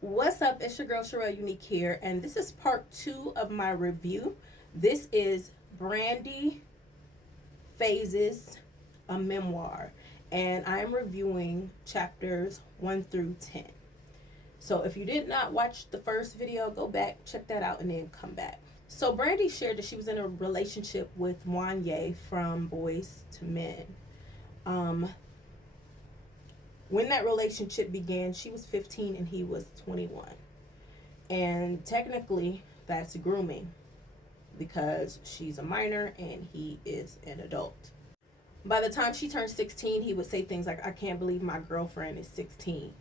What's up? It's your girl Sherelle Unique here, and this is part 2 of my review. This is Brandy Phases, a memoir, and I am reviewing chapters 1 through 10. So if you did not watch the first video, go back, check that out, and then come back. So Brandy shared that she was in a relationship with Wanye from Boys to Men. When that relationship began, she was 15 and he was 21. And technically, that's grooming because she's a minor and he is an adult. By the time she turned 16, he would say things like, "I can't believe my girlfriend is 16."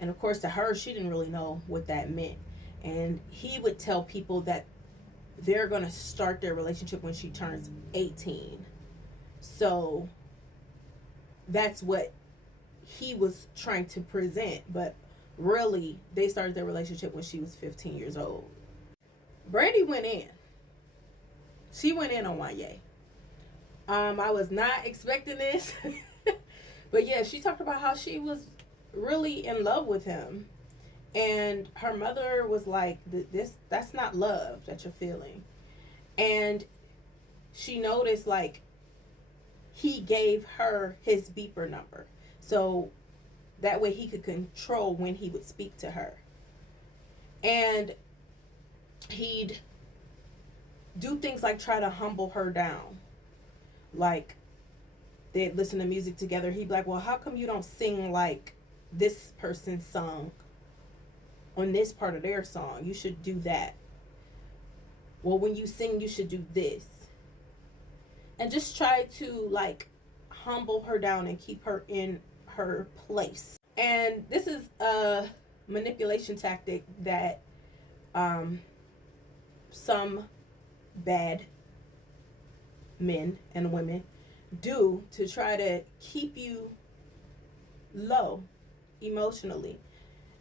And of course, to her, she didn't really know what that meant. And he would tell people that they're going to start their relationship when she turns 18. So that's what he was trying to present, but really they started their relationship when she was 15 years old. Brandy went in. She went in on Wanye. I was not expecting this. But yeah, she talked about how she was really in love with him. And her mother was like, that's not love that you're feeling. And she noticed like he gave her his beeper number. So that way he could control when he would speak to her. And he'd do things like try to humble her down. Like they'd listen to music together. He'd be like, "Well, how come you don't sing like this person sung on this part of their song? You should do that. Well, when you sing, you should do this." And just try to like humble her down and keep her in her place. And this is a manipulation tactic that some bad men and women do to try to keep you low emotionally.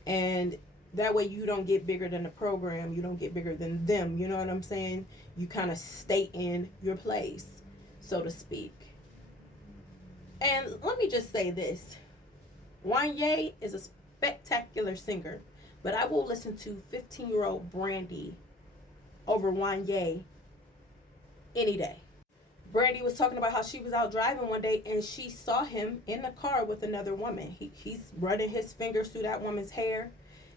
And that way you don't get bigger than the program, you don't get bigger than them, you know what I'm saying? You kind of stay in your place, so to speak. And let me just say this. Wanye is a spectacular singer, but I will listen to 15-year-old Brandy over Wanye any day. Brandy was talking about how she was out driving one day and she saw him in the car with another woman. He's running his fingers through that woman's hair,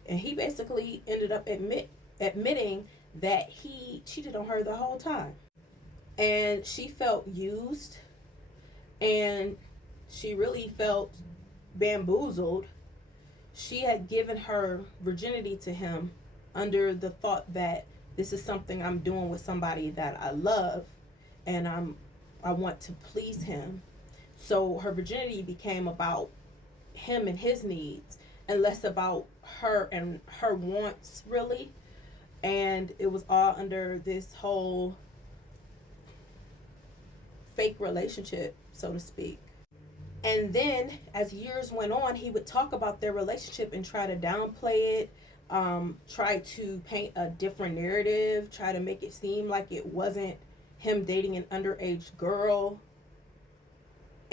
and he basically ended up admitting that he cheated on her the whole time. And she felt used, and she really felt bamboozled. She had given her virginity to him under the thought that this is something I'm doing with somebody that I love, and I want to please him. So her virginity became about him and his needs and less about her and her wants, really. And it was all under this whole fake relationship, so to speak. And then as years went on, he would talk about their relationship and try to downplay it, try to paint a different narrative, try to make it seem like it wasn't him dating an underage girl.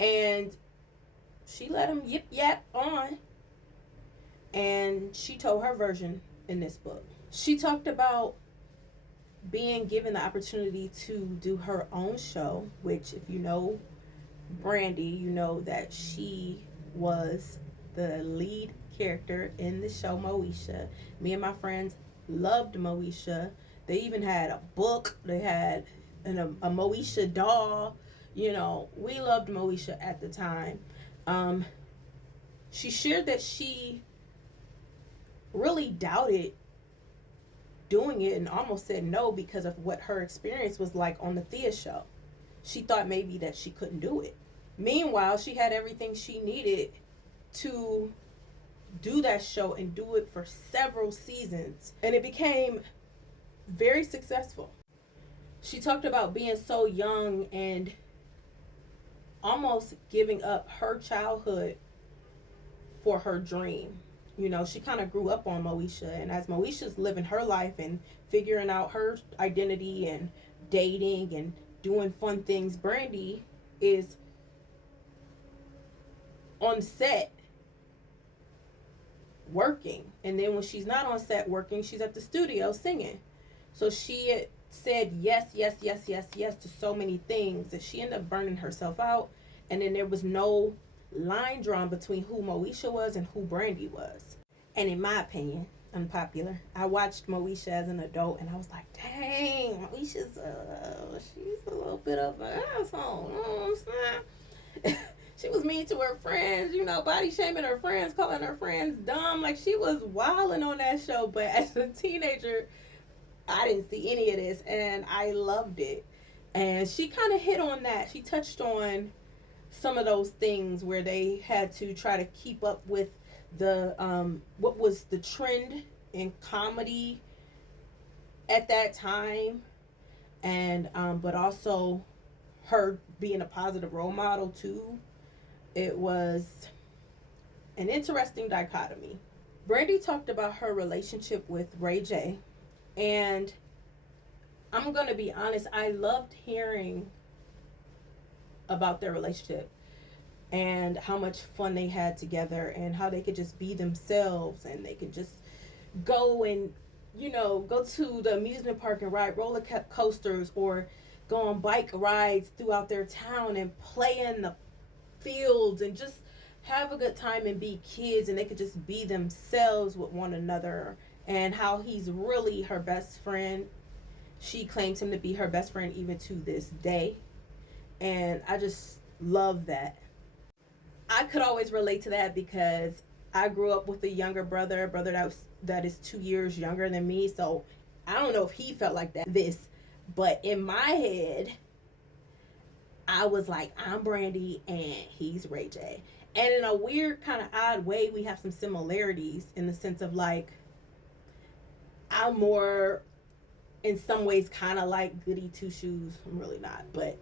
And she let him yip yap on. And she told her version in this book. She talked about being given the opportunity to do her own show, which, if you know Brandy, you know that she was the lead character in the show Moesha. Me and my friends loved Moesha. They even had a book. They had a Moesha doll. You know, we loved Moesha at the time. She shared that she really doubted doing it and almost said no because of what her experience was like on the Thea show. She thought maybe that she couldn't do it. Meanwhile, she had everything she needed to do that show and do it for several seasons. And it became very successful. She talked about being so young and almost giving up her childhood for her dream. You know, she kind of grew up on Moesha, and as Moesha's living her life and figuring out her identity and dating and doing fun things, Brandy is on set working. And then when she's not on set working, she's at the studio singing. So she said yes, yes, yes, yes, yes to so many things that she ended up burning herself out. And then there was no line drawn between who Moesha was and who Brandy was. And in my opinion, unpopular, I watched Moesha as an adult and I was like, dang, Moesha's she's a little bit of an asshole. You know what I'm saying? She was mean to her friends, you know, body shaming her friends, calling her friends dumb. Like, she was wilding on that show. But as a teenager, I didn't see any of this, and I loved it. And she kind of hit on that. She touched on some of those things where they had to try to keep up with the what was the trend in comedy at that time, and but also her being a positive role model too. It was an interesting dichotomy. Brandy talked about her relationship with Ray J, and I'm gonna be honest, I loved hearing about their relationship and how much fun they had together and how they could just be themselves and they could just go and, you know, go to the amusement park and ride roller coasters or go on bike rides throughout their town and play in the fields and just have a good time and be kids, and they could just be themselves with one another. And how he's really her best friend. She claims him to be her best friend even to this day. And I just love that. I could always relate to that because I grew up with a younger brother, that is 2 years younger than me. So I don't know if he felt like this, but in my head, I was like, I'm Brandy and he's Ray J. And in a weird kind of odd way, we have some similarities in the sense of like, I'm more, in some ways, kind of like Goody Two Shoes. I'm really not, but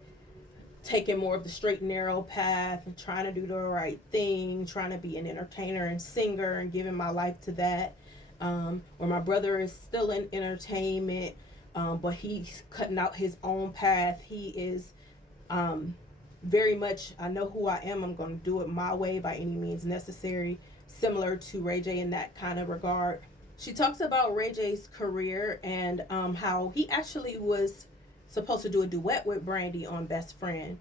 taking more of the straight and narrow path and trying to do the right thing, trying to be an entertainer and singer and giving my life to that. Where my brother is still in entertainment, but he's cutting out his own path. He is very much, I know who I am. I'm going to do it my way by any means necessary, similar to Ray J in that kind of regard. She talks about Ray J's career and how he actually was supposed to do a duet with Brandy on Best Friend.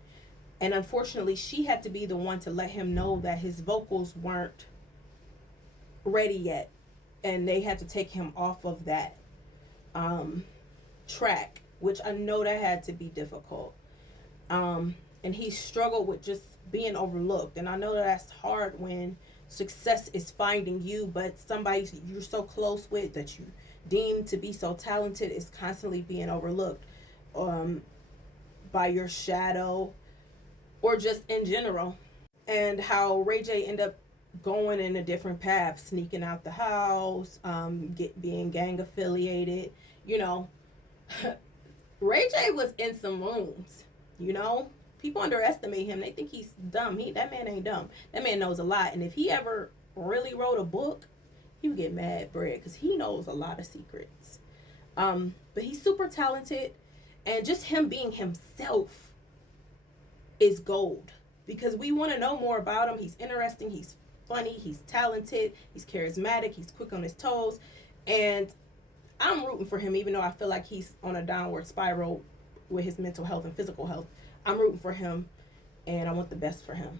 And unfortunately, she had to be the one to let him know that his vocals weren't ready yet. And they had to take him off of that track, which I know that had to be difficult. And he struggled with just being overlooked. And I know that's hard when success is finding you, but somebody you're so close with that you deem to be so talented is constantly being overlooked by your shadow or just in general. And how Ray J ended up going in a different path, sneaking out the house, being gang affiliated, you know. Ray J was in some rooms, you know. People underestimate him. They think he's dumb. That man ain't dumb. That man knows a lot. And if he ever really wrote a book, he would get mad bread because he knows a lot of secrets. But he's super talented. And just him being himself is gold. Because we want to know more about him. He's interesting. He's funny. He's talented. He's charismatic. He's quick on his toes. And I'm rooting for him, even though I feel like he's on a downward spiral with his mental health and physical health. I'm rooting for him, and I want the best for him.